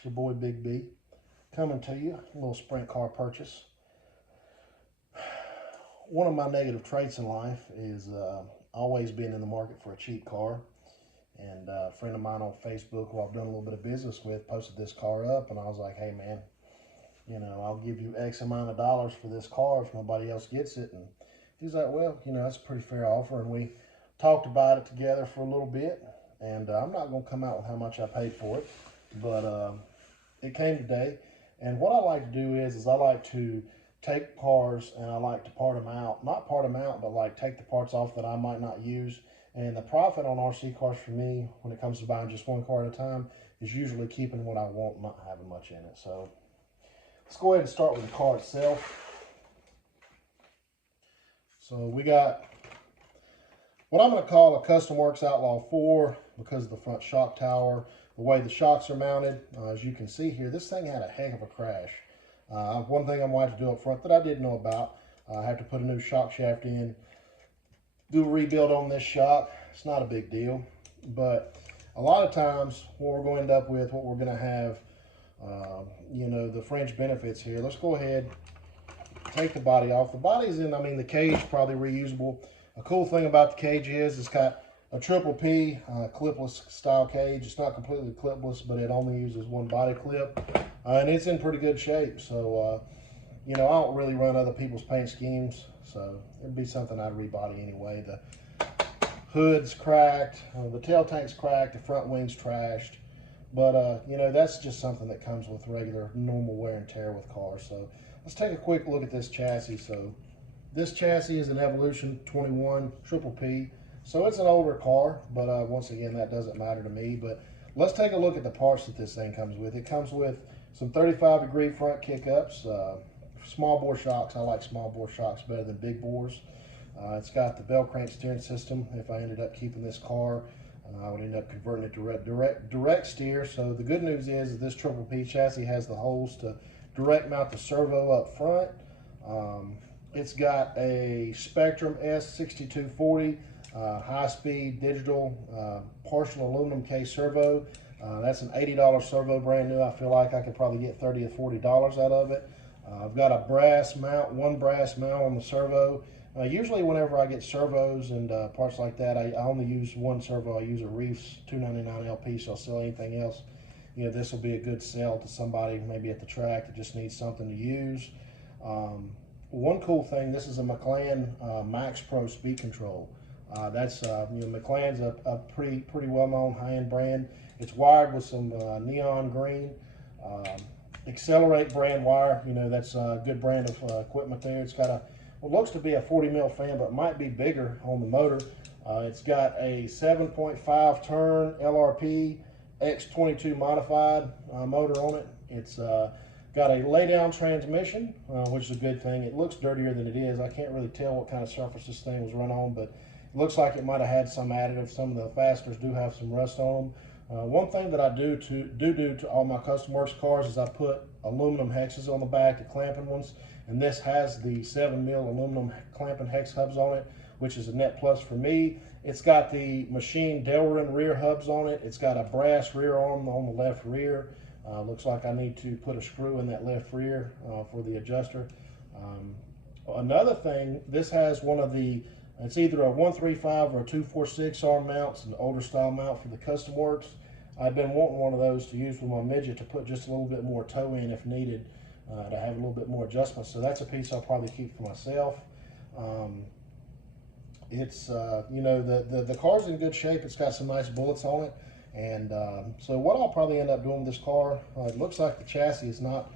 It's your boy Big B coming to you. A little sprint car purchase. One of my negative traits in life is always being in the market for a cheap car. And a friend of mine on Facebook, who I've done a little bit of business with, posted this car up, and I was like, hey man, I'll give you X amount of dollars for this car if nobody else gets it. And he's like, well, that's a pretty fair offer. And we talked about it together for a little bit. And I'm not going to come out with how much I paid for it, but it came today. And what I like to do is I like to take cars and I like to part them out. Not part them out, but like take the parts off that I might not use. And the profit on RC cars for me, when it comes to buying just one car at a time, is usually keeping what I want, not having much in it. So let's go ahead and start with the car itself. So we got what I'm going to call a Custom Works Outlaw 4 because of the front shock tower, the way the shocks are mounted. As you can see here, this thing had a heck of a crash. One thing I'm going to do up front that I didn't know about, I have to put a new shock shaft in, do a rebuild on this shock. It's not a big deal, but a lot of times what we're going to end up with, what we're going to have, the fringe benefits here. Let's go ahead, take the body off. The body's in, the cage probably reusable. A cool thing about the cage is it's got a triple P clipless style cage. It's not completely clipless, but it only uses one body clip, and it's in pretty good shape. So, I don't really run other people's paint schemes, so it'd be something I'd rebody anyway. The hood's cracked, the tail tank's cracked, the front wing's trashed, but that's just something that comes with regular, normal wear and tear with cars. So let's take a quick look at this chassis. So this chassis is an Evolution 21 Triple P. So it's an older car, but once again, that doesn't matter to me. But let's take a look at the parts that this thing comes with. It comes with some 35-degree front kick-ups, small bore shocks. I like small bore shocks better than big bores. It's got the bell crank steering system. If I ended up keeping this car, I would end up converting it to direct steer. So the good news is that this Triple P chassis has the holes to direct mount the servo up front. It's got a Spectrum S6240 high-speed digital partial aluminum case servo. That's an $80 servo, brand new. I feel like I could probably get $30 or $40 out of it. I've got a brass mount, one brass mount on the servo. Usually whenever I get servos and parts like that, I only use one servo. I use a Reefs 299 LP, so I'll sell anything else. This will be a good sell to somebody maybe at the track that just needs something to use. One cool thing, this is a McLaren Max Pro speed control. That's McLaren's a pretty well-known high-end brand. It's wired with some neon green Accelerate brand wire. That's a good brand of equipment there. It's got what looks to be a 40 mil fan, but might be bigger on the motor. It's got a 7.5 turn LRP X22 modified motor on it. It's got a lay-down transmission, which is a good thing. It looks dirtier than it is. I can't really tell what kind of surface this thing was run on, but it looks like it might have had some additive. Some of the fasteners do have some rust on them. One thing that I do to all my Custom Works cars is I put aluminum hexes on the back, the clamping ones, and this has the 7 mil aluminum clamping hex hubs on it, which is a net plus for me. It's got the machined Delrin rear hubs on it. It's got a brass rear arm on the left rear. Looks like I need to put a screw in that left rear for the adjuster. Another thing, this has one of the, it's either a 135 or a 246 arm mounts, an older style mount for the Custom Works. I've been wanting one of those to use with my midget to put just a little bit more toe in if needed, to have a little bit more adjustment. So that's a piece I'll probably keep for myself. It's the car's in good shape. It's got some nice bullets on it. And so what I'll probably end up doing with this car, it looks like the chassis is not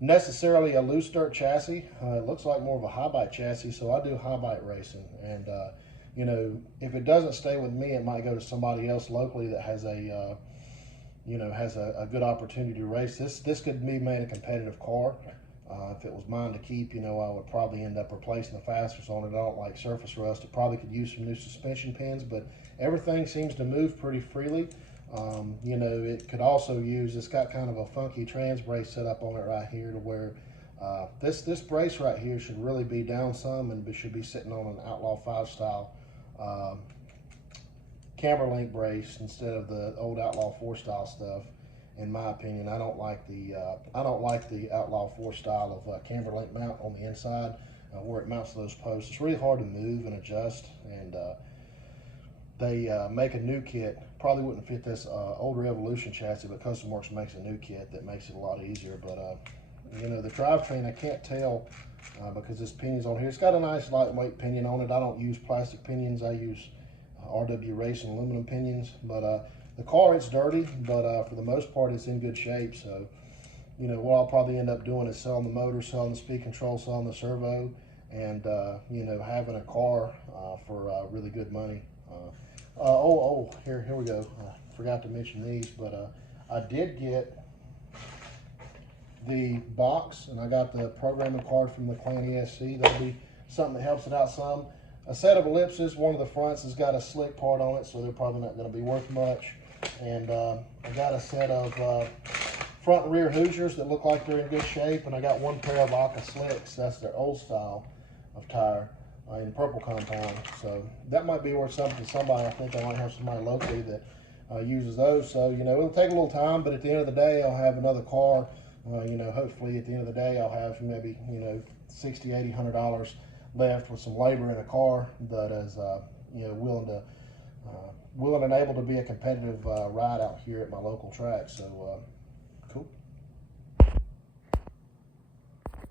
necessarily a loose dirt chassis. It looks like more of a high bite chassis, so I do high bite racing. And if it doesn't stay with me, it might go to somebody else locally that has a has a good opportunity to race. This could be made a competitive car. If it was mine to keep, I would probably end up replacing the fasteners on it. I don't like surface rust. It probably could use some new suspension pins, but everything seems to move pretty freely. It could also use, it's got kind of a funky trans brace set up on it right here to where this brace right here should really be down some and should be sitting on an Outlaw 5 style camber link brace instead of the old Outlaw 4 style stuff. in my opinion. I don't like the Outlaw 4 style of camber link mount on the inside where it mounts to those posts. It's really hard to move and adjust, and they make a new kit. Probably wouldn't fit this older Evolution chassis, but Custom Works makes a new kit that makes it a lot easier. But you know, the drivetrain, I can't tell because this pinion's on here. It's got a nice lightweight pinion on it. I don't use plastic pinions. I use RW Racing aluminum pinions. But the car, it's dirty, but for the most part, it's in good shape. So, you know, what I'll probably end up doing is selling the motor, selling the speed control, selling the servo, and you know, having a car for really good money. Here we go. I forgot to mention these, but I did get the box, and I got the programming card from the Clan ESC. That'll be something that helps it out some. A set of ellipses. One of the fronts has got a slick part on it, so they're probably not going to be worth much. And I got a set of front and rear Hoosiers that look like they're in good shape, and I got one pair of Aka Slicks. That's their old style of tire in purple compound. So that might be worth something to somebody. I think I might have somebody locally that uses those. So, you know, it'll take a little time, but at the end of the day, I'll have another car. You know, hopefully at the end of the day, I'll have maybe, you know, $60, $80, $100 left with some labor in a car that is, you know, willing and able to be a competitive ride out here at my local track. So, cool.